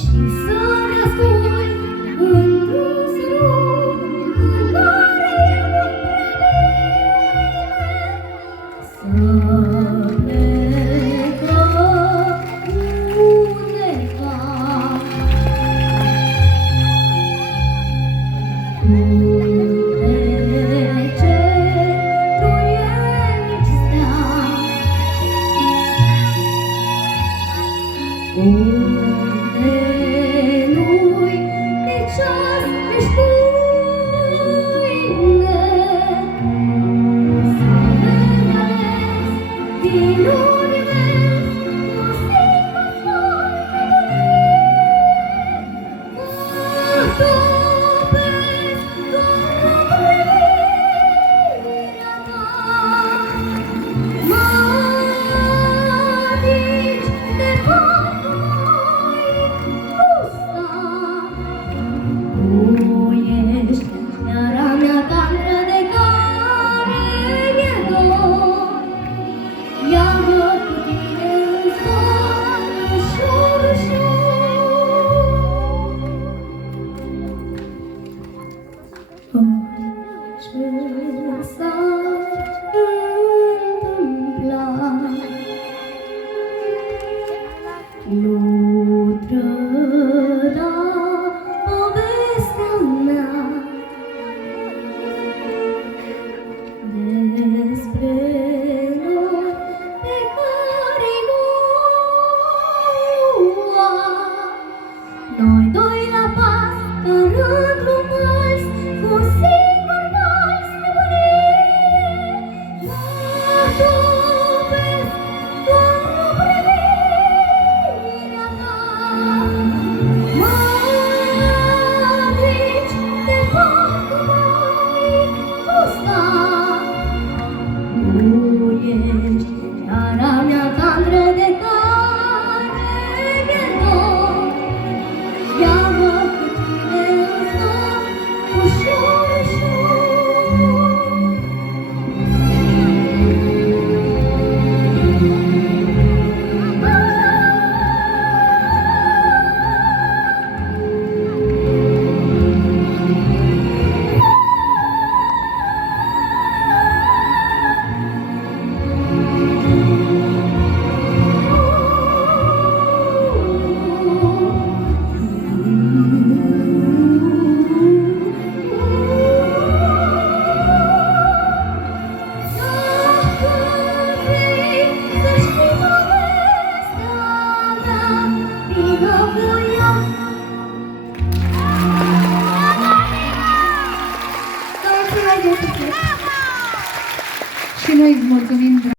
și să ne ascult într-un sărut în care eu să plecăm undeva unde cerul e nici stea, unde nu-i nici ceas, nici pâine, să merg ales din univers cu singur foc nebulit. Mă topesc doar în privirea ta, mă atingi de fapt cu gusta. Tu ești iara mea tandră de care mi-e dor, ia-mă cu tine în zbor, ușor, ușor. Orice s-ar întâmpla, nu trăda povestea mea despre noi pe care noi doi